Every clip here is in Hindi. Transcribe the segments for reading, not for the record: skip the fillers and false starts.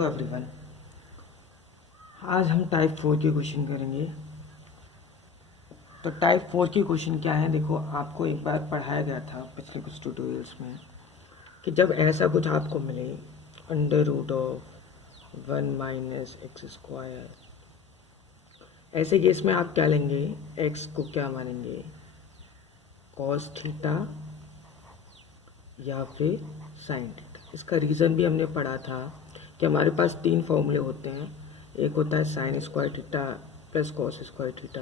हेलो एवरीवन, आज हम टाइप 4 के क्वेश्चन करेंगे। तो टाइप 4 की क्वेश्चन क्या है, देखो आपको एक बार पढ़ाया गया था पिछले कुछ ट्यूटोरियल्स में कि जब ऐसा कुछ आपको मिले under root of 1 minus x square, ऐसे केस में आप क्या लेंगे, एक्स को क्या मानेंगे, कॉस थीटा या फिर साइन थीटा। इसका रीज़न भी हमने पढ़ा था कि हमारे पास तीन फॉर्मूले होते हैं। एक होता है sine square theta plus cos square theta,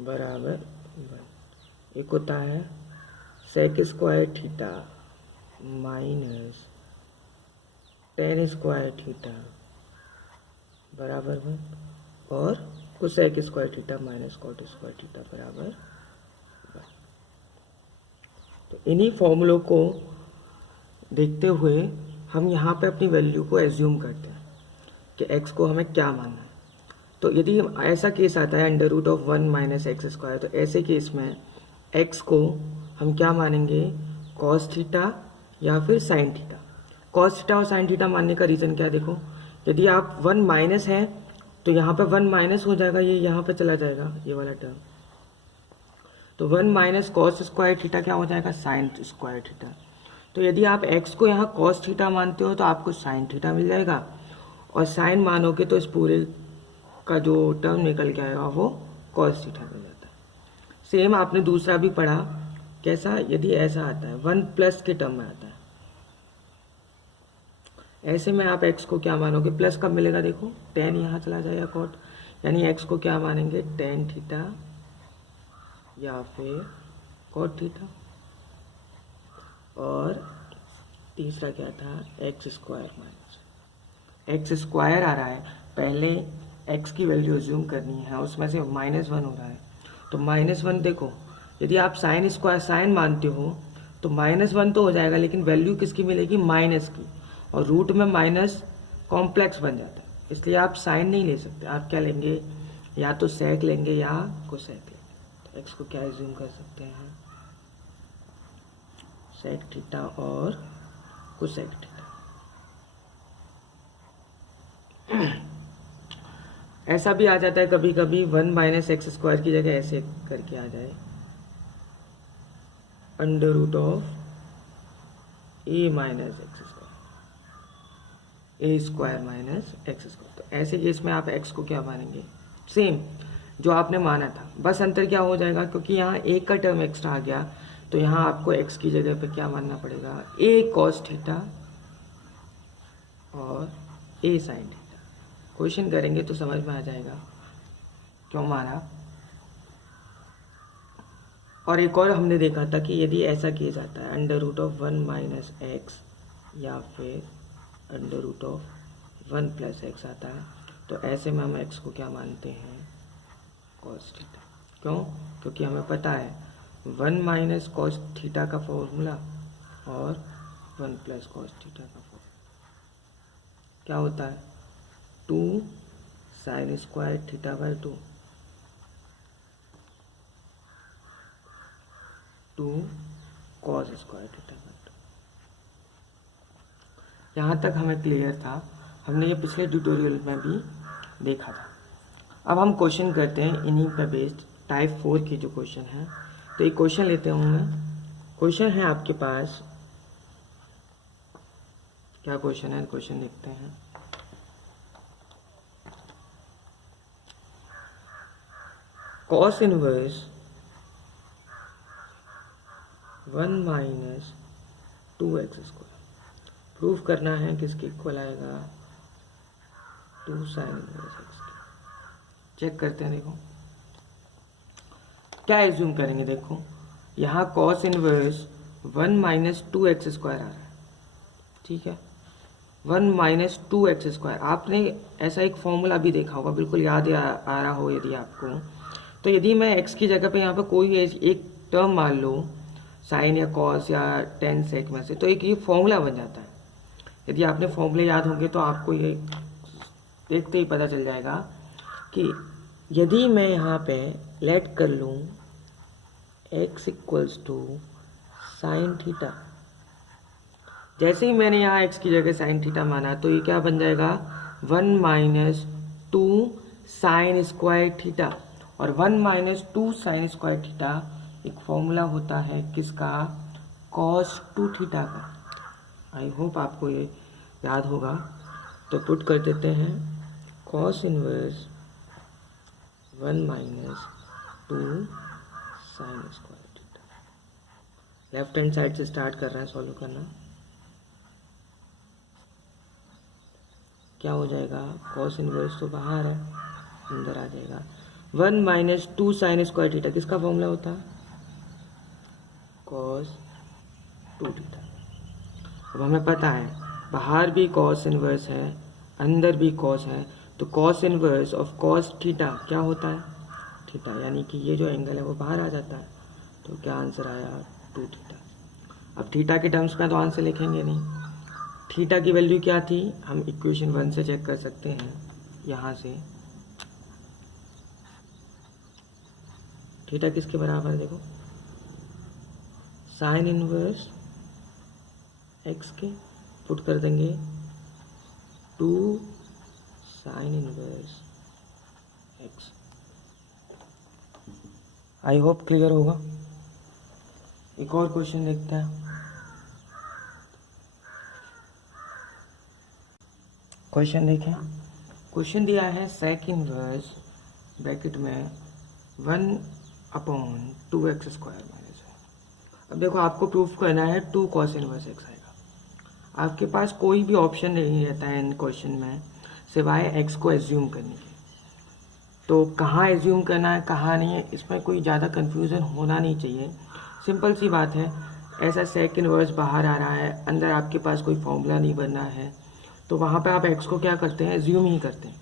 बराबर 1। एक होता है sec square theta minus tan square theta बराबर 1, और cosec square theta minus cot square theta बराबर 1। तो इन्हीं फॉर्मूलों को देखते हुए हम यहाँ पे अपनी वैल्यू को एज्यूम करते हैं कि x को हमें क्या मानना है। तो यदि ऐसा केस आता है under root of 1 minus x square, तो ऐसे केस में x को हम क्या मानेंगे, कॉस थीटा या फिर साइन थीटा। कॉस थीटा और साइन थीटा मानने का रीज़न क्या है, देखो यदि आप 1 माइनस है तो यहाँ पे 1 माइनस हो जाएगा, ये यहाँ पे चला जाएगा ये वाला टर्म। तो 1 माइनस कॉस स्क्वायर थीटा क्या हो जाएगा, साइन स्क्वायर थीटा। तो यदि आप x को यहाँ कॉस थीटा मानते हो तो आपको साइन थीटा मिल जाएगा, और साइन मानोगे तो इस पूरे का जो टर्म निकल के आएगा वो कॉस थीटा मिल जाता है। सेम आपने दूसरा भी पढ़ा, कैसा, यदि ऐसा आता है 1 प्लस के टर्म में आता है, ऐसे में आप x को क्या मानोगे, प्लस कब मिलेगा, देखो टेन यहाँ चला जाएगा कॉट, यानी x को क्या मानेंगे, टेन थीटा या फिर कॉट थीटा। और तीसरा क्या था, x square minus x square आ रहा है, पहले x की वैल्यू एज्यूम करनी है, उसमें से -1 हो रहा है। तो -1 देखो, यदि आप साइन स्क्वायर साइन मानते हो तो -1 तो हो जाएगा, लेकिन वैल्यू किसकी मिलेगी, माइनस की, और रूट में माइनस कॉम्प्लेक्स बन जाता है, इसलिए आप साइन नहीं ले सकते। आप क्या लेंगे, या तो सेक लेंगे या कोसेक लेंगे। तो एक्स को क्या एज्यूम कर सकते हैं, सेक थीटा और कोसेक थीटा। ऐसा भी आ जाता है कभी कभी 1 माइनस एक्स स्क्वायर की जगह ऐसे करके आ जाए, under root of a minus x square, a square minus x square. तो ऐसे केस में आप एक्स को क्या मानेंगे, सेम जो आपने माना था, बस अंतर क्या हो जाएगा, क्योंकि यहाँ एक का टर्म एक्स्ट्रा आ गया, तो यहाँ आपको एक्स की जगह पे क्या मानना पड़ेगा, ए कॉस थीटा और ए साइन थीटा। क्वेश्चन करेंगे तो समझ में आ जाएगा क्यों माना। और एक और हमने देखा था कि यदि ऐसा किया जाता है under root of 1 minus x या फिर under root of 1 plus x आता है, तो ऐसे में हम एक्स को क्या मानते हैं, कॉस थीटा। क्यों, क्योंकि हमें पता है 1 माइनस कॉस थीटा का फॉर्मूला और 1 प्लस कॉस थीटा का फॉर्मूला क्या होता है, 2 sine square theta by 2 cos square theta by 2। यहाँ तक हमें क्लियर था, हमने ये पिछले ट्यूटोरियल में भी देखा था। अब हम क्वेश्चन करते हैं इन्हीं पे बेस्ड, टाइप 4 की जो क्वेश्चन है। तो एक क्वेश्चन लेते हूँ मैं, क्वेश्चन है आपके पास, क्या क्वेश्चन है, क्वेश्चन देखते हैं। Cos inverse 1 minus 2x square proof करना है, किसके इक्वल आएगा, 2 साइन इनवर्स x की। चेक करते हैं, देखो क्या एज्यूम करेंगे, देखो यहाँ cos inverse 1 minus 2x square आ रहा है, ठीक है, 1 माइनस 2x स्क्वायर। आपने ऐसा एक फॉर्मूला भी देखा होगा, बिल्कुल याद आ रहा हो यदि आपको, तो यदि मैं x की जगह पे यहाँ पे कोई एक टर्म मान लो, साइन या कॉस या टेन सेक में से, तो एक ये फॉर्मूला बन जाता है। यदि आपने फॉर्मूले याद होंगे तो आपको ये देखते ही पता चल जाएगा कि यदि मैं यहाँ पे लेट कर लूँ x equals to sine theta. जैसे ही मैंने यहाँ x की जगह साइन थीटा माना तो ये क्या बन जाएगा 1 माइनस 2 साइन स्क्वायर थीटा। और 1 माइनस 2 साइन स्क्वायर थीटा एक फॉर्मूला होता है किसका, कॉस 2 थीटा का। आई होप आपको ये याद होगा। तो पुट कर देते हैं cos inverse 1 minus 2 sine square theta. Left hand side से स्टार्ट कर रहे हैं सॉल्व करना। क्या हो जाएगा, कॉस इनवर्स तो बाहर है, अंदर आ जाएगा 1 माइनस 2 साइन स्क्वायर थीटा। किसका फॉर्मूला होता है, कॉस 2 थीटा। अब हमें पता है बाहर भी कॉस इनवर्स है, अंदर भी कॉस है, तो cos inverse of cos theta क्या होता है, थीटा। यानी कि ये जो एंगल है वो बाहर आ जाता है। तो क्या आंसर आया, 2 थीटा। अब थीटा के टर्म्स में तो आंसर लिखेंगे नहीं। थीटा की वैल्यू क्या थी, हम इक्वेशन 1 से चेक कर सकते हैं। यहाँ से थीटा किसके बराबर है, देखो साइन इनवर्स एक्स के, पुट कर देंगे 2 sine inverse x. I hope clear होगा। एक और क्वेश्चन देखते हैं। क्वेश्चन देखें, क्वेश्चन दिया है सेक इनवर्स ब्रैकेट में 1/2x स्क्वायर माइनस। अब देखो आपको प्रूफ करना है 2 कॉस इनवर्स एक्स आएगा। आपके पास कोई भी ऑप्शन नहीं रहता है इन क्वेश्चन में सिवाय एक्स को एज्यूम करने के। तो कहाँ एज्यूम करना है कहाँ नहीं है, इसमें कोई ज़्यादा कन्फ्यूज़न होना नहीं चाहिए। सिंपल सी बात है, ऐसा सेक इनवर्स बाहर आ रहा है, अंदर आपके पास कोई फॉर्मूला नहीं बनना है, तो वहाँ पे आप एक्स को क्या करते हैं, एज्यूम ही करते हैं।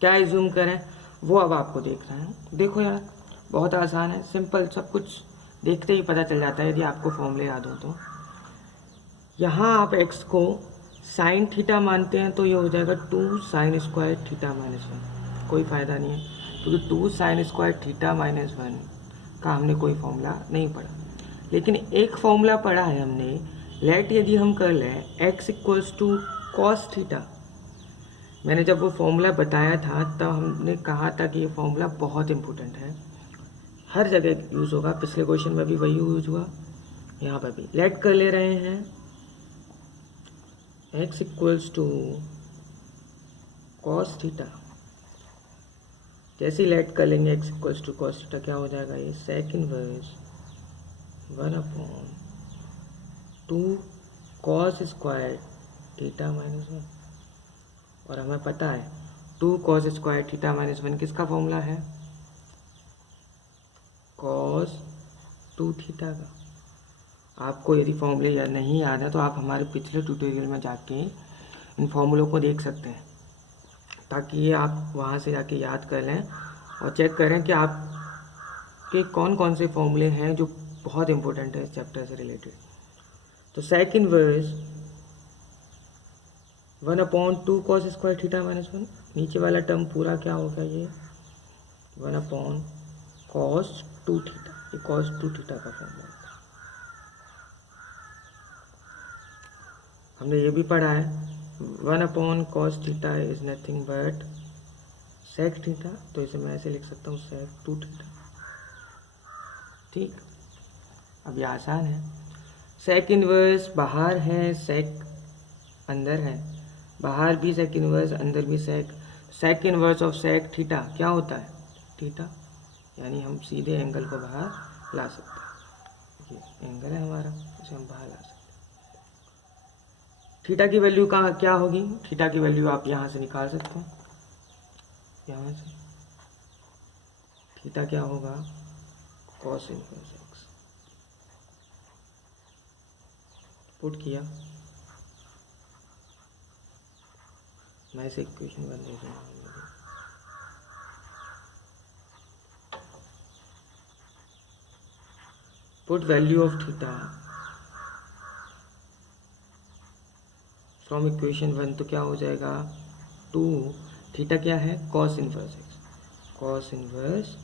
क्या एज्यूम करें वो अब आपको देखना है। देखो यार बहुत आसान है, सिंपल, सब कुछ देखते ही पता चल जाता है यदि आपको फॉर्मूले याद हो तो। यहाँ आप एक्स को साइन थीटा मानते हैं तो ये हो जाएगा 2 साइन स्क्वायर थीटा माइनस 1। कोई फ़ायदा नहीं है क्योंकि 2 साइन स्क्वायर थीटा माइनस 1 का हमने कोई फॉर्मूला नहीं पढ़ा। लेकिन एक फॉर्मूला पढ़ा है हमने, लेट यदि हम कर लें x equals to cos theta. मैंने जब वो फॉर्मूला बताया था तब हमने कहा था कि ये फॉर्मूला बहुत इंपॉर्टेंट है, हर जगह यूज़ होगा। पिछले क्वेश्चन में भी वही यूज हुआ, यहाँ पर भी। लेट कर ले रहे हैं x equals to cos theta. जैसे ही लेट कर लेंगे x equals to cos theta, क्या हो जाएगा, ये sec inverse 1/2 cos square theta minus 1। और हमें पता है 2 कॉस स्क्वायर थीटा माइनस 1 किसका फॉर्मूला है, कॉस 2 थीटा का। आपको यदि फॉर्मूले याद नहीं याद है तो आप हमारे पिछले ट्यूटोरियल में जाके इन फॉर्मूलों को देख सकते हैं, ताकि ये आप वहाँ से जाके याद कर लें और चेक करें कि आपके कौन कौन से फॉर्मूले हैं जो बहुत इंपॉर्टेंट है इस चैप्टर से रिलेटेड। तो sec inverse 1/2 cos square theta minus 1, नीचे वाला टर्म पूरा क्या होगा, ये 1/cos 2 थीटा। ये cos 2 थीटा का फॉर्मूला है। हमने ये भी पढ़ा है 1/cos theta is nothing but sec theta, तो इसे मैं ऐसे लिख सकता हूँ सेक 2 थीटा। ठीक, अब ये आसान है। सेक इनवर्स बाहर है, सेक अंदर है, बाहर भी सेक इनवर्स, अंदर भी sec. Sec inverse of sec theta क्या होता है, थीटा। यानी हम सीधे एंगल को बाहर ला सकते हैं। ये एंगल है हमारा, इसे हम बाहर ला सकते हैं। थीटा की वैल्यू कहाँ क्या होगी, थीटा की वैल्यू आप यहाँ से निकाल सकते हैं, यहाँ से। थीटा क्या होगा, कॉस इनवर्स एक्स। पुट किया, मैं इसे इक्वेशन बन दे रहा हूँ। Put value of theta from equation 1, तो क्या हो जाएगा 2, थीटा क्या है, cos inverse x, cos inverse x.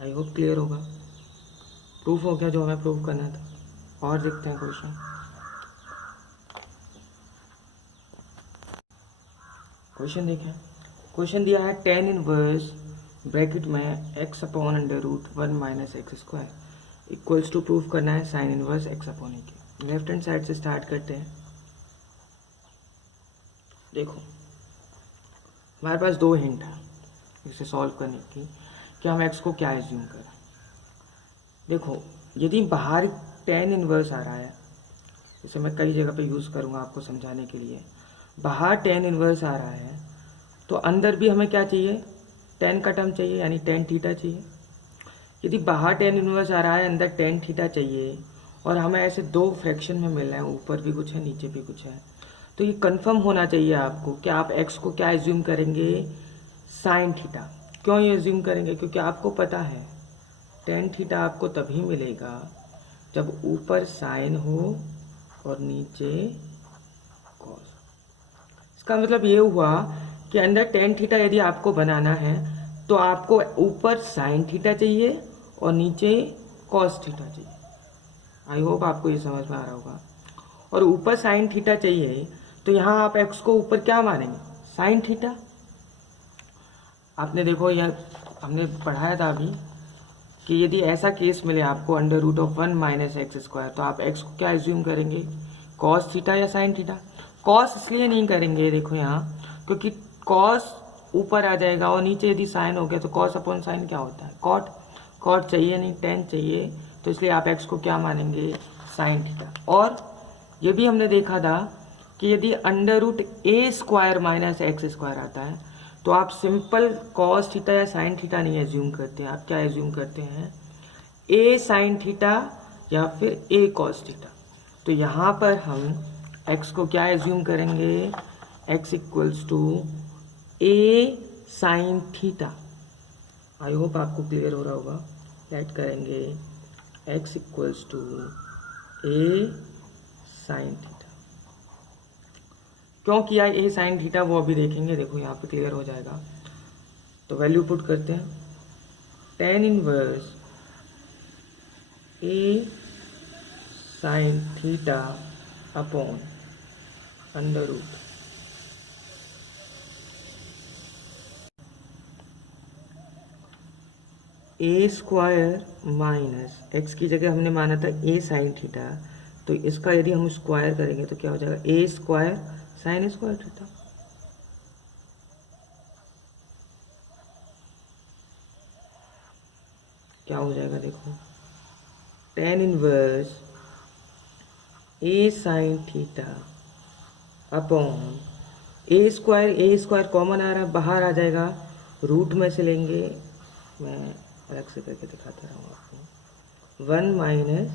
I hope clear होगा। प्रूफ हो गया जो हमें प्रूफ करना था। और देखते हैं क्वेश्चन। क्वेश्चन देखें। क्वेश्चन दिया है tan इनवर्स ब्रैकेट में x upon under root 1 minus x square equals to proof करना है sine inverse x upon a के। लेफ्ट हैंड साइड से स्टार्ट करते हैं। देखो हमारे पास दो हिंट है इसे सॉल्व करने की कि हम x को क्या एज्यूम करें। देखो यदि बाहर tan इनवर्स आ रहा है, इसे मैं कई जगह पे यूज़ करूँगा आपको समझाने के लिए। बाहर tan इनवर्स आ रहा है तो अंदर भी हमें क्या चाहिए, tan का टर्म चाहिए, यानी tan थीटा चाहिए। यदि बाहर tan इनवर्स आ रहा है, अंदर tan थीटा चाहिए, और हमें ऐसे दो फ्रैक्शन में मिल रहे हैं, ऊपर भी कुछ है नीचे भी कुछ है, तो ये कंफर्म होना चाहिए आपको कि आप x को क्या एज्यूम करेंगे, साइन थीटा। क्यों ये एज्यूम करेंगे, क्योंकि आपको पता है tan थीटा आपको तभी मिलेगा जब ऊपर साइन हो और नीचे कॉस। इसका मतलब ये हुआ कि अंदर tan थीटा यदि आपको बनाना है तो आपको ऊपर साइन थीटा चाहिए और नीचे कॉस थीटा चाहिए। आई होप आपको ये समझ में आ रहा होगा। और ऊपर साइन थीटा चाहिए तो यहाँ आप x को ऊपर क्या मानेंगे, साइन थीटा। आपने देखो यह हमने पढ़ाया था अभी कि यदि ऐसा केस मिले आपको under root of 1 minus x square, तो आप x को क्या एज्यूम करेंगे, कॉस थीटा या साइन थीटा। कॉस इसलिए नहीं करेंगे देखो यहाँ, क्योंकि कॉस ऊपर आ जाएगा और नीचे यदि साइन हो गया तो कॉस अपॉन साइन क्या होता है, कॉट। कॉट चाहिए नहीं, टेन चाहिए, तो इसलिए आप x को क्या मानेंगे, साइन थीटा। और ये भी हमने देखा था कि यदि under root a square minus x square आता है तो आप सिंपल कॉस थीटा या साइन थीटा नहीं एज्यूम करते हैं, आप क्या एज्यूम करते हैं, ए साइन थीटा या फिर ए कॉस थीटा। तो यहाँ पर हम x को क्या एज्यूम करेंगे, x equals to a sine theta. I hope आपको क्लियर हो रहा होगा। ऐड करेंगे x equals to a sine theta. क्यों किया ए साइन थीटा वो अभी देखेंगे, देखो यहाँ पे क्लियर हो जाएगा। तो वैल्यू पुट करते हैं, tan inverse a sine theta upon under root a square minus x की जगह हमने माना था ए साइन थीटा, तो इसका यदि हम स्क्वायर करेंगे तो क्या हो जाएगा, ए स्क्वायर साइन स्क्वायर थीटा। क्या हो जाएगा देखो, tan inverse a sine theta upon A square common आ रहा है, बाहर आ जाएगा, रूट में से लेंगे, मैं अलग से करके दिखाता रहूँगा आपको, 1 माइनस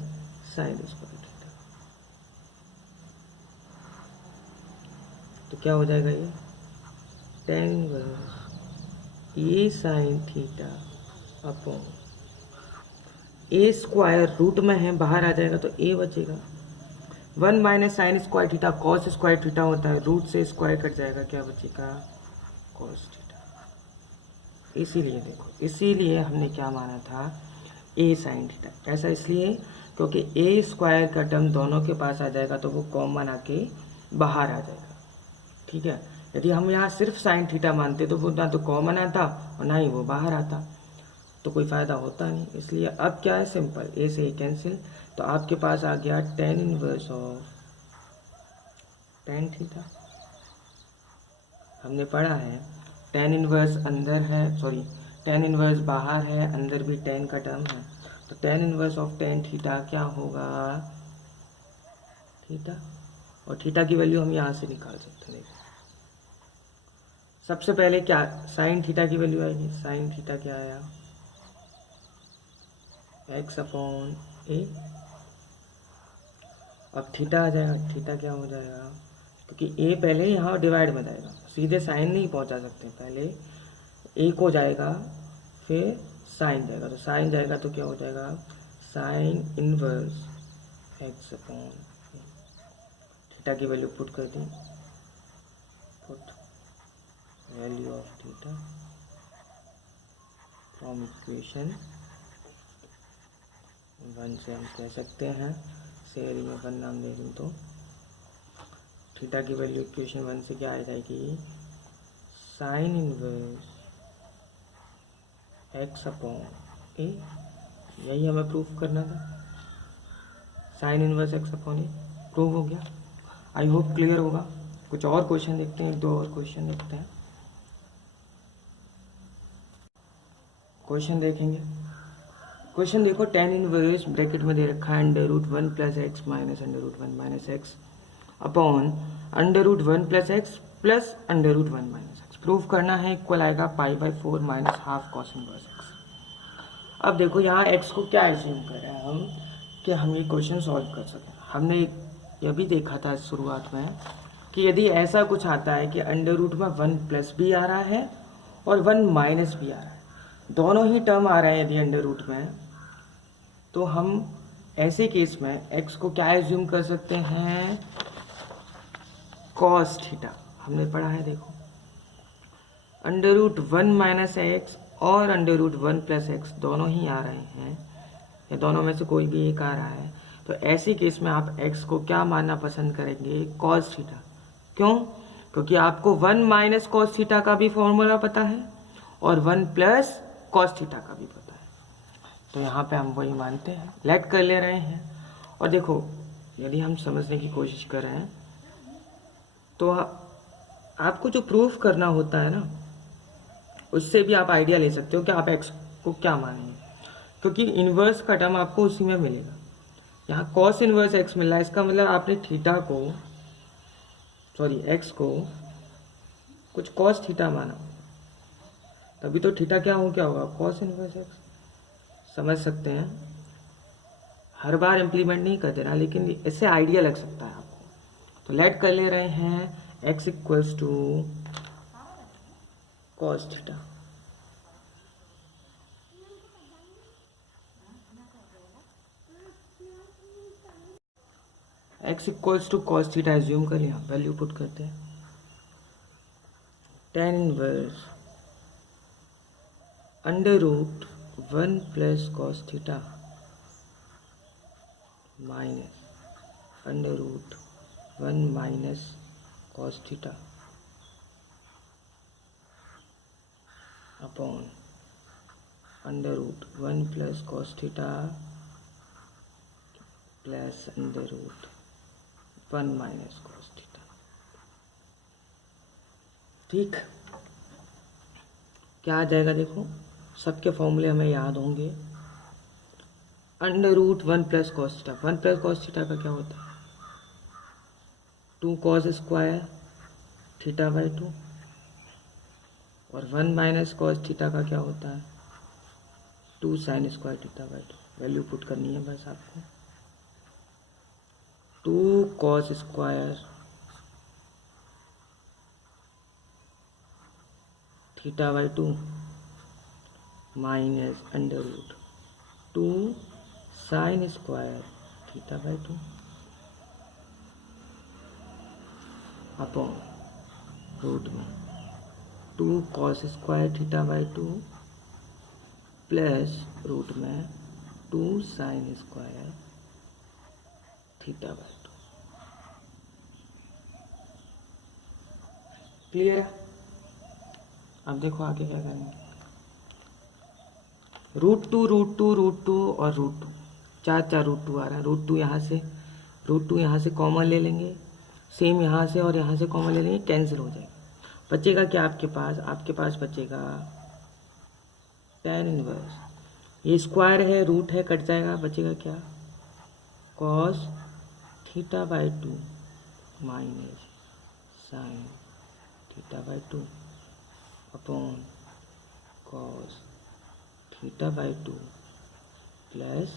साइन स्क्वायर थीटा। तो क्या हो जाएगा ये, tan inverse a sine theta upon A square root में है, बाहर आ जाएगा तो ए बचेगा, 1 minus sign square theta cos square theta होता है, रूट से स्क्वायर कट जाएगा, क्या बचेगा, कॉस थीटा। इसीलिए देखो, इसीलिए हमने क्या माना था, ए साइन थीटा। ऐसा इसलिए क्योंकि ए स्क्वायर का टर्म दोनों के पास आ जाएगा तो वो कॉमन आके बाहर आ जाएगा। ठीक है, यदि हम यहाँ सिर्फ साइन थीटा मानते तो वो ना तो कॉमन आता और ना ही वो बाहर आता, तो कोई फ़ायदा होता नहीं। इसलिए अब क्या है, सिंपल, ए से ए कैंसिल, तो आपके पास आ गया tan inverse of tan theta. हमने पढ़ा है tan इनवर्स अंदर है, सॉरी tan इनवर्स बाहर है, अंदर भी tan का टर्म है, तो tan inverse of tan theta क्या होगा, थीटा। और थीटा की वैल्यू हम यहाँ से निकाल सकते हैं। सबसे पहले क्या साइन थीटा की वैल्यू आएगी, साइन थीटा क्या आया, x अपॉन ए। अब थीटा आ जाएगा, थीटा क्या हो जाएगा, क्योंकि ए पहले यहाँ डिवाइड में जाएगा, सीधे साइन नहीं पहुँचा सकते, पहले ए को जाएगा फिर साइन जाएगा, तो साइन जाएगा तो क्या हो जाएगा, साइन इनवर्स x अपॉन ए। थीटा की वैल्यू पुट कर दें, put value of theta from equation 1 से हम कह सकते हैं, सेरी में 1 नाम दे दूँ तो थीटा की वैल्यू इक्वेशन 1 से क्या आ जाएगी, साइन इनवर्स x अपॉन ए। यही हमें प्रूफ करना था, साइन इनवर्स x अपॉन ए। प्रूव हो गया, आई होप क्लियर होगा। कुछ और क्वेश्चन देखते हैं, 2 और क्वेश्चन देखते हैं। क्वेश्चन देखेंगे। क्वेश्चन देखो, tan इनवर्स ब्रैकेट में दे रखा है √1 plus x minus √1 minus x upon √1 plus x plus √1 minus x. Proof करना है, इक्वल आएगा π/4 minus half cos inverse x. अब देखो यहाँ x को क्या एज्यूम कर रहे हैं हम कि हम ये क्वेश्चन सॉल्व कर सकें। हमने यह भी देखा था शुरुआत में कि यदि ऐसा कुछ आता है कि अंडर रूट में 1 प्लस भी आ रहा है और 1 माइनस भी आ रहा है, दोनों ही टर्म आ रहे हैं यदि अंडर रूट में, तो हम ऐसे केस में x को क्या एज्यूम कर सकते हैं, कॉस थीटा। हमने पढ़ा है, देखो √1 माइनस एक्स और √1 प्लस एक्स दोनों ही आ रहे हैं, या दोनों में से कोई भी एक आ रहा है, तो ऐसे केस में आप x को क्या मानना पसंद करेंगे, कॉस थीटा। क्यों? क्योंकि आपको 1 माइनस कॉस थीटा का भी फॉर्मूला पता है और 1 प्लस कॉस थीटा का भी पता है, तो यहाँ पे हम वही मानते हैं, लेट कर ले रहे हैं। और देखो यदि हम समझने की कोशिश कर रहे हैं तो आपको जो प्रूफ करना होता है ना, उससे भी आप आइडिया ले सकते हो कि आप x को क्या मानेंगे, क्योंकि इन्वर्स का टर्म आपको उसी में मिलेगा। यहाँ कॉस इन्वर्स x मिल रहा है, इसका मतलब आपने थीटा को, सॉरी x को कुछ कॉस थीटा माना, तभी तो थीटा क्या होगा, कॉस इन्वर्स x। समझ सकते हैं, हर बार इम्प्लीमेंट नहीं कर देना, लेकिन इससे आइडिया लग सकता है आपको। तो लेट कर ले रहे हैं x equals to cos theta. x equals to cos theta assume कर लिया, वैल्यू पुट करते हैं। tan inverse √1 plus cos theta minus √1 minus cos theta upon √1 plus cos theta plus √1 minus cos theta. ठीक, क्या आ जाएगा, देखो सबके फॉर्मूले हमें याद होंगे। √1 plus cos theta, 1 plus cos theta का क्या होता है, 2 कॉस स्क्वायर थीटा बाई 2, और 1 माइनस कॉस थीटा का क्या होता है, 2 sine square theta by 2। Value put करनी है बस आपको, 2 cos square theta by 2 minus √2 sine square theta by 2 upon root में 2 cos square theta by 2 plus root में 2 sine square theta by 2। Clear है? अब देखो आगे क्या करेंगे, √2 और √2, 4 √2 आ रहा है, √2 यहाँ से कॉमन ले लेंगे, सेम यहाँ से और यहाँ से कॉमन ले लेंगे, कैंसिल हो जाएगा। बचेगा क्या आपके पास बचेगा tan इनवर्स, ये स्क्वायर है रूट है कट जाएगा, बचेगा क्या, cos theta by 2 minus sine theta by 2 upon cos theta by 2 plus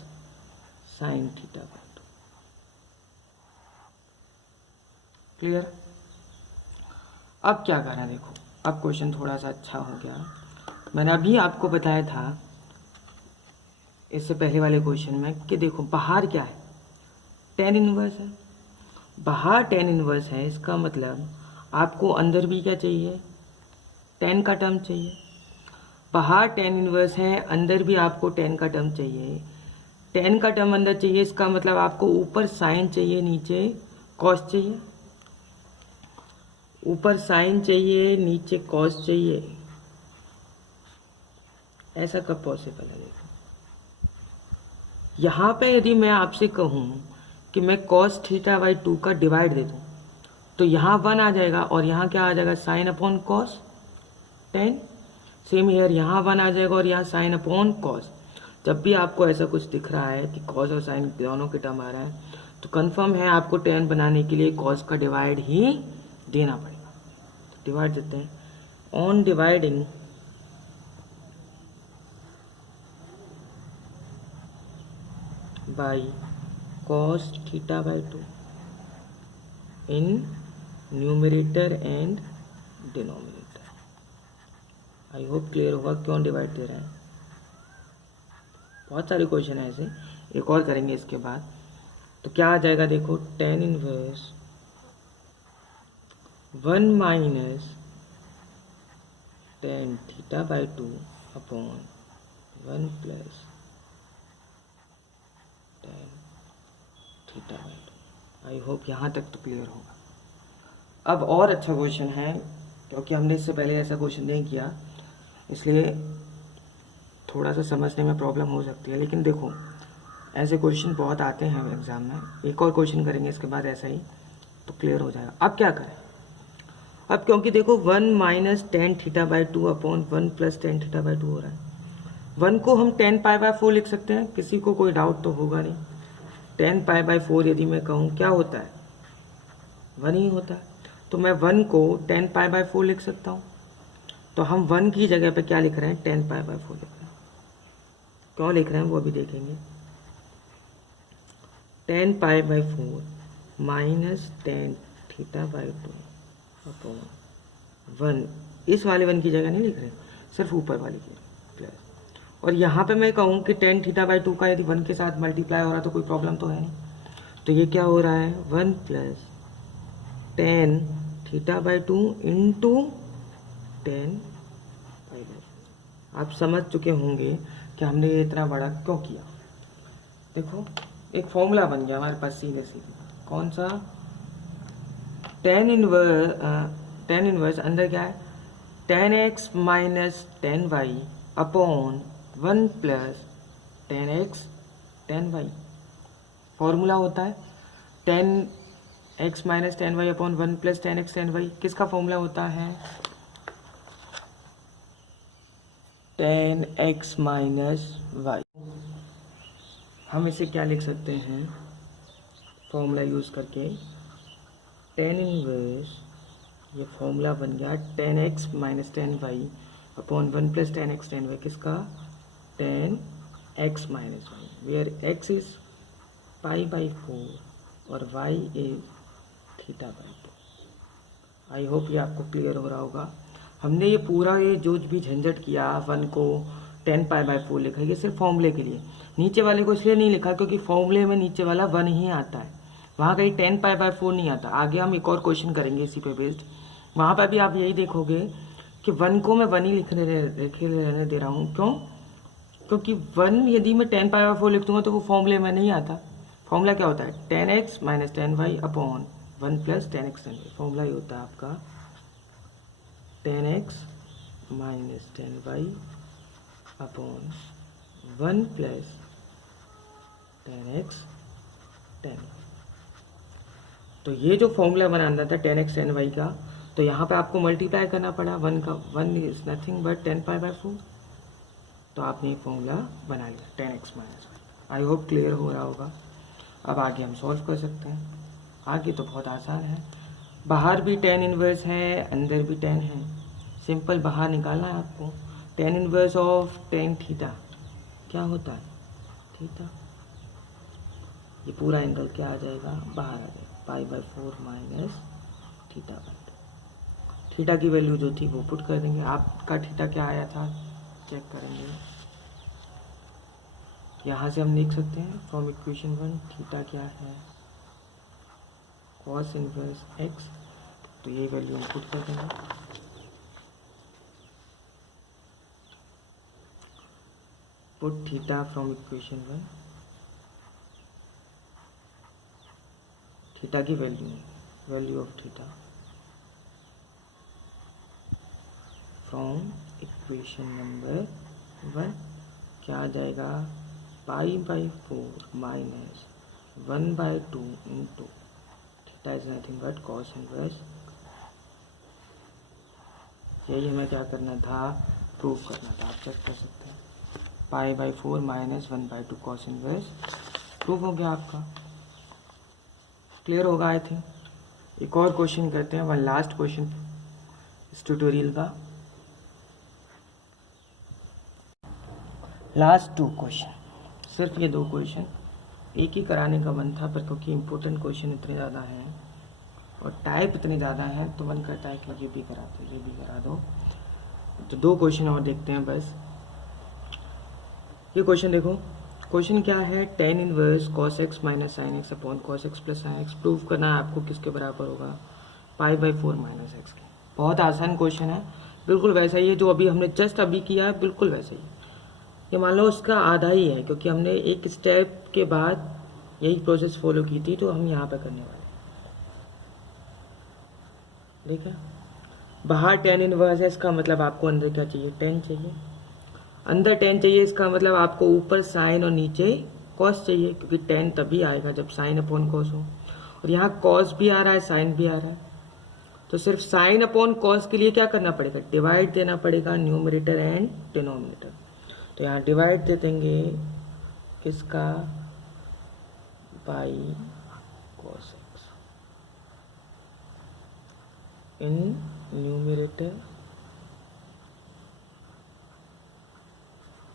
sine theta by 2। Clear? अब क्या करना, देखो अब क्वेश्चन थोड़ा सा अच्छा हो गया। मैंने अभी आपको बताया था इससे पहले वाले क्वेश्चन में कि देखो बाहर क्या है, tan इनवर्स है, बाहर tan इनवर्स है, इसका मतलब आपको अंदर भी क्या चाहिए, tan का टर्म चाहिए। बाहर tan इनवर्स है, अंदर भी आपको tan का टर्म चाहिए, टेन का टर्म अंदर चाहिए, इसका मतलब आपको ऊपर साइन चाहिए, नीचे कॉस चाहिए, ऊपर साइन चाहिए, नीचे कॉस चाहिए। ऐसा कब पॉसिबल है? देखो यहाँ पे यदि मैं आपसे कहूँ कि मैं कॉस थीटा बाई 2 का डिवाइड दे दूँ तो यहाँ 1 आ जाएगा और यहाँ क्या आ जाएगा, sine upon cos 10। Same here यहाँ 1 आ जाएगा और यहाँ साइन अपॉन कॉस। जब भी आपको ऐसा कुछ दिख रहा है कि कॉस और साइन दोनों के टर्म आ रहा है तो कंफर्म है आपको 10 बनाने के लिए कॉस का डिवाइड ही देना पड़ेगा। डिवाइड देते हैं, on dividing by cos theta by 2 in numerator and denominator। I hope clear होगा क्यों डिवाइड दे रहे हैं। बहुत सारे क्वेश्चन है ऐसे, एक और करेंगे इसके बाद। तो क्या आ जाएगा देखो, tan inverse 1 minus tan theta by 2 upon 1 plus theta by 2। I hope यहाँ तक तो क्लियर होगा। अब और अच्छा क्वेश्चन है, क्योंकि हमने इससे पहले ऐसा क्वेश्चन नहीं किया इसलिए थोड़ा सा समझने में प्रॉब्लम हो सकती है, लेकिन देखो ऐसे क्वेश्चन बहुत आते हैं एग्जाम में। एक और क्वेश्चन करेंगे इसके बाद ऐसा ही, तो क्लियर हो जाएगा। अब क्या करें, अब क्योंकि देखो 1 minus tan theta by 2 upon 1 plus tan theta by 2 हो रहा है। 1 को हम 10 पाई बाई 4 लिख सकते हैं, किसी को कोई डाउट तो होगा नहीं। 10 पाई बाई 4 यदि मैं कहूँ क्या होता है, 1 ही होता है। तो मैं 1 को 10 पाई बाई 4 लिख सकता हूँ। तो हम 1 की जगह पे क्या लिख रहे हैं, 10 पाई बाई 4 लिख रहे हैं। क्यों लिख रहे हैं वो अभी देखेंगे। 10 पाई by 4 minus 10 theta by 2 upon 1, इस वाले 1 की जगह नहीं लिख रहे, सिर्फ ऊपर वाली की प्लस। और यहाँ पे मैं कहूँ कि 10 थीटा बाई 2 का यदि 1 के साथ मल्टीप्लाई हो रहा तो कोई प्रॉब्लम तो है नहीं। तो ये क्या हो रहा है, 1 plus 10 theta by 2 into 10 pi by. आप समझ चुके होंगे कि हमने ये इतना बड़ा क्यों किया। देखो एक फॉर्मूला बन गया हमारे पास सीधे सीधे, कौन सा, टेन इनवर्स अंदर क्या है, 10x minus 10y upon 1 plus 10x 10y। Formula होता है 10x minus 10y upon 1 plus 10x 10y। किसका फॉर्मूला होता है, 10x माइनस y। हम इसे क्या लिख सकते हैं, फॉर्मूला यूज करके, टेन इनवर्स, ये फॉर्मूला बन गया 10x minus 10y upon 1 plus 10x 10y। किसका, 10x minus y, where x is pi by 4 और y is theta by 2। I hope ये आपको क्लियर हो रहा होगा। हमने ये पूरा ये जो भी झंझट किया, 1 को 10 पाई बाई 4 लिखा, ये सिर्फ फॉर्मूले के लिए। नीचे वाले को इसलिए नहीं लिखा क्योंकि फॉर्मूले में नीचे वाला 1 ही आता है, वहाँ कहीं 10 पाई बाई 4 नहीं आता। आगे हम एक और क्वेश्चन करेंगे इसी पे बेस्ड, वहाँ पर भी आप यही देखोगे कि 1 को मैं 1 ही रहने दे रहा हूँ। क्यों, क्योंकि 1 यदि मैं 10 पाई बाई 4 लिख दूंगा तो वो फॉर्मूले में नहीं आता। फॉर्मूला क्या होता है, 10x minus 10y upon 1 plus 10x 10y। Formula ये होता है आपका 10x minus 10y upon 1 plus 10x 10। तो ये जो फॉर्मूला बनाना था 10x 10y का, तो यहाँ पे आपको मल्टीप्लाई करना पड़ा 1 का। 1 is nothing but 10 pi by 4। तो आपने ये फॉर्मूला बना लिया 10x माइनस y। आई होप क्लियर हो रहा होगा। अब आगे हम सॉल्व कर सकते हैं। आगे तो बहुत आसान है, बाहर भी 10 इनवर्स है, अंदर भी 10 है। सिंपल बाहर निकालना है आपको। 10 इनवर्स ऑफ 10 थीटा क्या होता है, थीटा। ये पूरा एंगल क्या आ जाएगा, बाहर आ जाएगा, पाई by 4 minus theta by 2। Theta की वैल्यू जो थी वो पुट कर देंगे। आपका थीटा क्या आया था चेक करेंगे। यहाँ से हम लिख सकते हैं फ्रॉम इक्वेशन 1 थीटा क्या है, कॉस इनवर्स x। तो ये वैल्यू हम पुट कर देंगे। Put theta from equation 1 theta की value of theta from equation number 1 क्या आ जाएगा, π/4 minus 1/2 into theta is nothing but cos inverse. यही हमें क्या करना था, प्रूव करना था। आप चेक कर सकते हैं, π/4 माइनस 1/2 कॉस इनवर्स प्रूव हो गया आपका। क्लियर होगा आई थिंक। एक और क्वेश्चन करते हैं, वन लास्ट क्वेश्चन इस ट्यूटोरियल का, लास्ट 2 क्वेश्चन, सिर्फ ये 2 क्वेश्चन एक ही कराने का मन था, पर क्योंकि इम्पोर्टेंट क्वेश्चन इतने ज़्यादा हैं और टाइप इतने ज़्यादा हैं तो मन करता है कि ये भी करा दो। तो 2 क्वेश्चन और देखते हैं बस। ये क्वेश्चन देखो, क्वेश्चन क्या है, tan inverse cos x minus sine x upon cos x plus sine x prove करना है आपको किसके बराबर होगा, π/4 माइनस एक्स के। बहुत आसान क्वेश्चन है, बिल्कुल वैसा ही है जो अभी हमने जस्ट अभी किया है, बिल्कुल वैसा ही। ये मान लो उसका आधा ही है, क्योंकि हमने एक स्टेप के बाद यही प्रोसेस फॉलो की थी, तो हम यहाँ पे करने वाले। ठीक है, बाहर tan इनवर्स है, इसका मतलब आपको अंदर क्या चाहिए, tan चाहिए। अंदर tan चाहिए, इसका मतलब आपको ऊपर साइन और नीचे cos चाहिए, क्योंकि tan तभी आएगा जब साइन अपॉन cos हो। और यहाँ cos भी आ रहा है, साइन भी आ रहा है, तो सिर्फ साइन अपॉन cos के लिए क्या करना पड़ेगा, डिवाइड देना पड़ेगा न्यूमरेटर एंड डिनोमिनेटर। तो यहाँ डिवाइड दे देंगे किसका, by cos x in numerator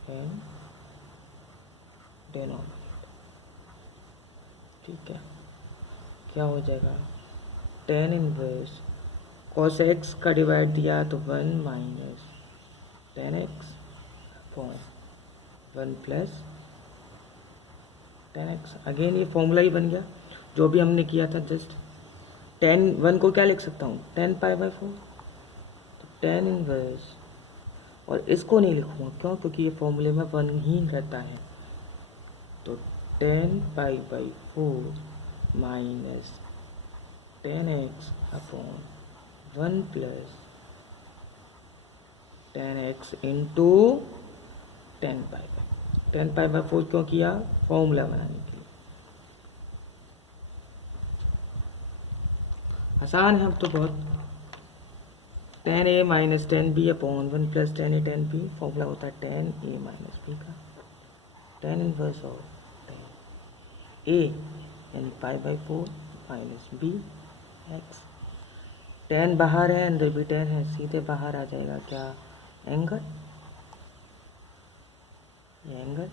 and denominator. ठीक है, क्या हो जाएगा, tan इनवर्स cos x का डिवाइड दिया तो 1 minus tan x upon 1 plus tan x। Again ये फॉर्मूला ही बन गया जो भी हमने किया था जस्ट। tan 1 को क्या लिख सकता हूँ, tan π/4, तो tan इनवर्स, और इसको नहीं लिखूँगा क्यों, क्योंकि ये फॉर्मूले में 1 ही रहता है। तो tan π/4 minus tan x upon 1 plus tan x into tan π/4 क्यों किया, फॉर्मूला बनाने के लिए। आसान है अब तो बहुत। tan a minus tan b upon 1 plus tan a tan b, formula होता है tan a माइनस b का। tan inverse of tan a यानी π/4 माइनस b x। tan बाहर है, अंदर भी tan है, सीधे बाहर आ जाएगा क्या, एंगल। ये एंगल,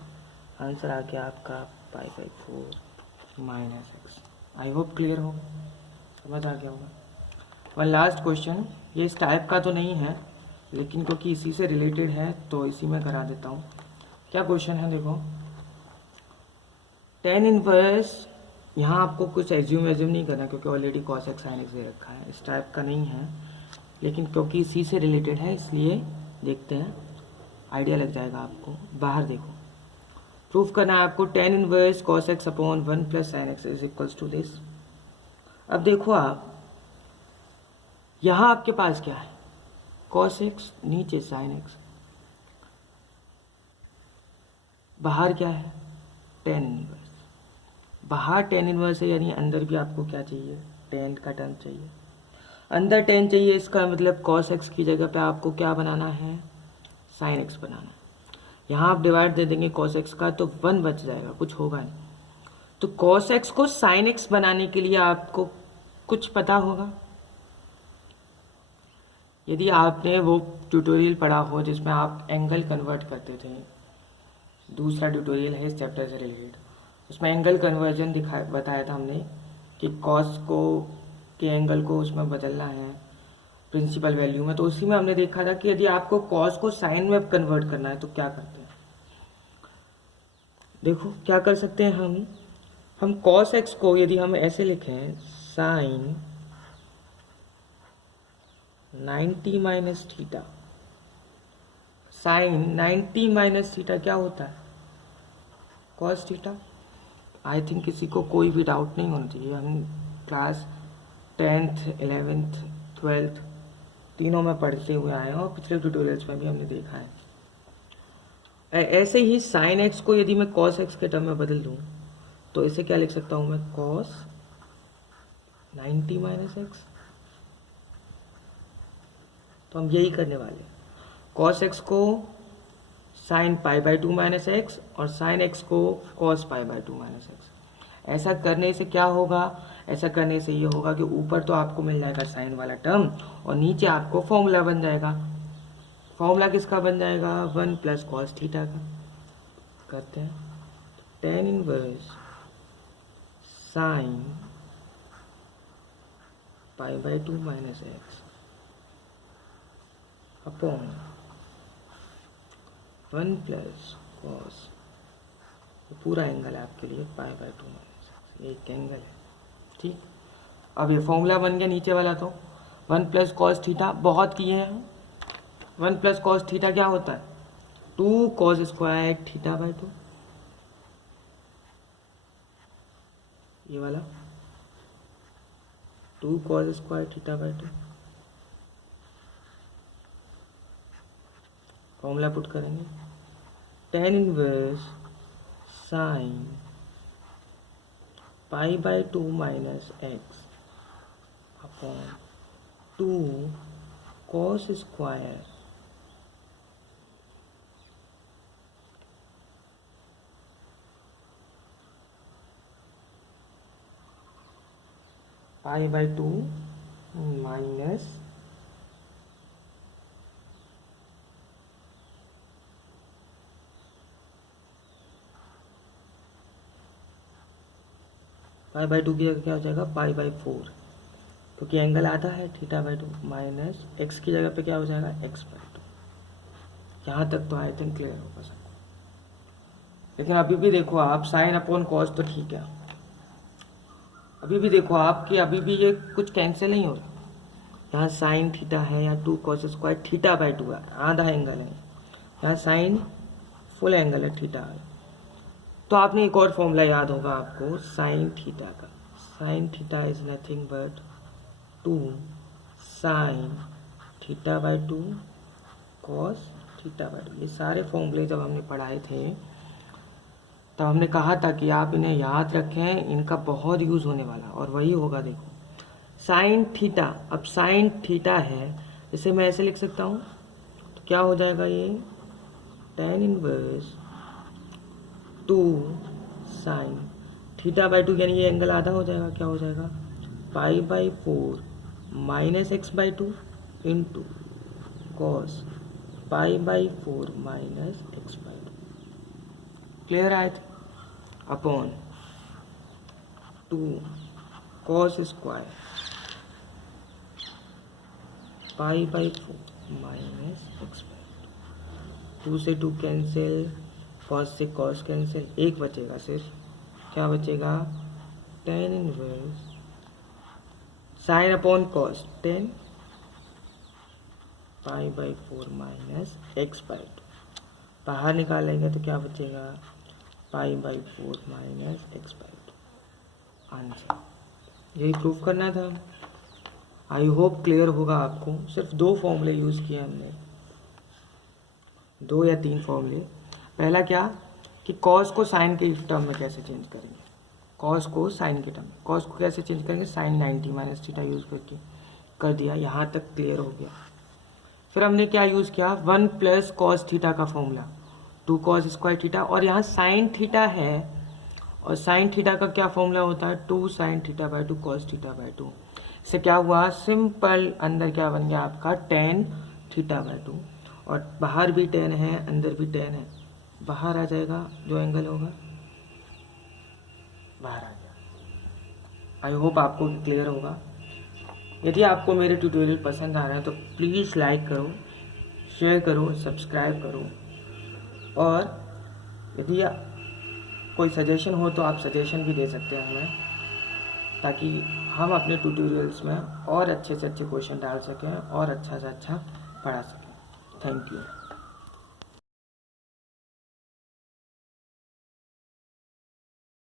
आंसर आ गया आपका π/4 minus x. I hope clear हो, समझ आ गया होगा। वन लास्ट क्वेश्चन, ये इस टाइप का तो नहीं है, लेकिन क्योंकि इसी से रिलेटेड है तो इसी में करा देता हूँ। क्या क्वेश्चन है देखो, tan इनवर्स, यहाँ आपको कुछ एज्यूम नहीं करना क्योंकि already cos x sin x दे रखा है, इस टाइप का नहीं है, लेकिन क्योंकि इसी से रिलेटेड है इसलिए देखते हैं, आइडिया लग जाएगा आपको। बाहर देखो, प्रूफ करना है आपको tan inverse cos x upon 1 plus sin x is equals to this. अब देखो आप, यहाँ आपके पास क्या है, cos x, नीचे sin x, बाहर क्या है, tan इनवर्स। बाहर tan इनवर्स है, यानी अंदर भी आपको क्या चाहिए, tan का टर्म चाहिए। अंदर tan चाहिए, इसका मतलब cos x की जगह पे आपको क्या बनाना है, sin x बनाना है। यहाँ आप डिवाइड दे देंगे cos x का तो 1 बच जाएगा, कुछ होगा नहीं। तो cos x को sin x बनाने के लिए आपको कुछ पता होगा। यदि आपने वो ट्यूटोरियल पढ़ा हो जिसमें आप एंगल कन्वर्ट करते थे, दूसरा ट्यूटोरियल है इस चैप्टर से रिलेटेड, उसमें एंगल कन्वर्जन बताया था हमने कि cos को के एंगल को उसमें बदलना है प्रिंसिपल वैल्यू में। तो उसी में हमने देखा था कि यदि आपको cos को साइन में कन्वर्ट करना है तो क्या करते हैं। देखो क्या कर सकते हैं हम cos x को यदि हम ऐसे लिखें, sine 90 minus theta, sine 90 minus theta क्या होता है, cos थीटा। आई थिंक किसी को कोई भी डाउट नहीं होना चाहिए, हम क्लास 10th 11th 12th तीनों में पढ़ते हुए आए हैं और पिछले ट्यूटोरियल्स में भी हमने देखा है। ऐसे ही साइन एक्स को यदि मैं कॉस एक्स के टर्म में बदल दूं तो इसे क्या लिख सकता हूं मैं, कॉस 90 माइनस एक्स। तो हम यही करने वाले हैं, कॉस एक्स को sine pi by 2 minus x और साइन एक्स को cos pi by 2 minus x. ऐसा करने से क्या होगा, ऐसा करने से ये होगा कि ऊपर तो आपको मिल जाएगा साइन वाला टर्म और नीचे आपको फॉर्मूला बन जाएगा। फॉर्मूला किसका बन जाएगा, 1 प्लस कॉस थीटा का। करते हैं, tan inverse sine pi by 2 minus x upon 1 plus cos, पूरा एंगल है आपके लिए पाई बाई 2 माइनस एक्स, ये एक एंगल है। ठीक, अब ये फॉर्मूला बन गया नीचे वाला, तो 1 प्लस कॉस थीटा बहुत किए हैं। 1 प्लस कॉस थीटा क्या होता है, 2 कॉस स्क्वायर थीटा बाई 2, ये वाला 2 cos square theta by 2। Formula put करेंगे, tan inverse sine pi by 2 minus x upon 2 cos square pi by 2 minus pi by 2 की जगह क्या हो जाएगा, पाई बाई 4, क्योंकि एंगल आधा है थीटा बाई 2, माइनस एक्स की जगह पे क्या हो जाएगा, एक्स बाई 2। यहाँ तक तो आई थिंक क्लियर होगा सबको। लेकिन अभी भी देखो आप, साइन अपॉन कॉस तो ठीक है, अभी भी देखो आप कि अभी भी ये कुछ कैंसिल नहीं हो रहा। यहाँ साइन थीटा है, यहाँ 2 कॉस स्क्वायर थीटा बाई 2 है, आधा एंगल है, यहाँ साइन फुल एंगल है थीटा है। तो आपने एक और फॉर्मूला याद होगा आपको साइन थीटा का, sine theta is nothing but 2 sine theta by 2 cos theta by 2। ये सारे फॉर्मूले जब हमने पढ़ाए थे तब हमने कहा था कि आप इन्हें याद रखें, इनका बहुत यूज़ होने वाला, और वही होगा। देखो साइन थीटा, अब साइन थीटा है, इसे मैं ऐसे लिख सकता हूँ, तो क्या हो जाएगा ये, tan inverse 2 sine theta by 2, यानी ये एंगल आधा हो जाएगा, क्या हो जाएगा, पाई by 4 minus x by 2 into cos pi by 4 minus x by 2। Clear आए थे, upon 2 cos square pi by 4 minus x by 2। 2 से 2 कैंसिल, कॉस से कॉस कैंसिल, एक बचेगा सिर्फ, क्या बचेगा, tan inverse sine upon cos 10 pi by 4 minus x by 2। बाहर निकालेंगे तो क्या बचेगा, पाई by 4 minus x by 2। Answer यही प्रूफ करना था। आई होप क्लियर होगा आपको। सिर्फ 2 फॉर्मूले यूज़ किए हमने, 2 या 3 फॉर्मूले। पहला क्या कि कॉस को साइन के टर्म में कैसे चेंज करेंगे, कॉस को साइन के टर्म में, कॉस को कैसे चेंज करेंगे, साइन 90 माइनस थीटा यूज़ करके कर दिया, यहाँ तक क्लियर हो गया। फिर हमने क्या यूज़ किया, 1 प्लस कॉस थीटा का फॉर्मूला, 2 कॉस स्क्वायर थीटा, और यहाँ साइन थीटा है और साइन थीटा का क्या फॉर्मूला होता है, 2 sine theta by 2 cos theta by 2। इससे क्या हुआ, सिंपल अंदर क्या बन गया आपका, tan थीटा बाई 2, और बाहर भी tan है अंदर भी tan है, बाहर आ जाएगा जो एंगल होगा, बाहर आ गया। आई होप आपको क्लियर होगा। यदि आपको मेरे ट्यूटोरियल पसंद आ रहे हैं तो प्लीज़ लाइक करो, शेयर करो, सब्सक्राइब करो, और यदि कोई सजेशन हो तो आप सजेशन भी दे सकते हैं हमें, ताकि हम अपने ट्यूटोरियल्स में और अच्छे से अच्छे क्वेश्चन डाल सकें और अच्छा से अच्छा पढ़ा सकें। Thank you.